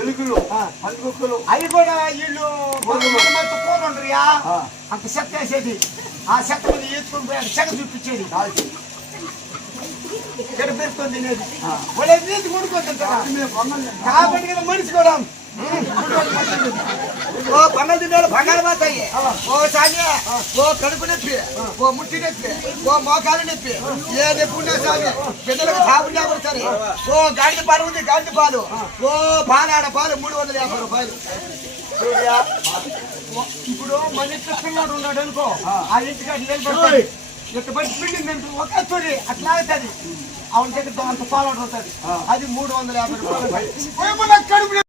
ఎలుకలు పందికొక్కులు అవి కూడా వీళ్ళు కూరండ్రియా అంత చెత్త వేసేది ఆ చెత్త మీద ఎత్తుకొని పోయి చెక్క చూపించేది పెడుతుంది తినేది వాళ్ళ నీతి కొనుక్కుంటుంటారు కాబట్టి కదా మనిషి కూడా ఓ బంగారు తిన్నాడు బంగారు మాతాయి ఓ సామి ఓ కడుపు నొప్పి ఓ ముట్టి నొప్పి ఓ మోకాలు నొప్పి ఏ నొప్పి ఉన్నా సామి బిడ్డలకు సాగుండా కొడతారు ఓ గాడిద పాలు ఉంది గాడిద పాలు ఓ పాలాడ పాలు 350 రూపాయలు ఇప్పుడు మన ఇంట్లో పిల్లడు ఉన్నాడు అనుకో ఆ ఇంటికి నిలబడి ఇట్లా బయట బిల్డింగ్ అంటే ఒకే చూడి అట్లా అవుతుంది అవును దగ్గర అంత పాలు ఉంటుంది అది 350 రూపాయలు కడుపు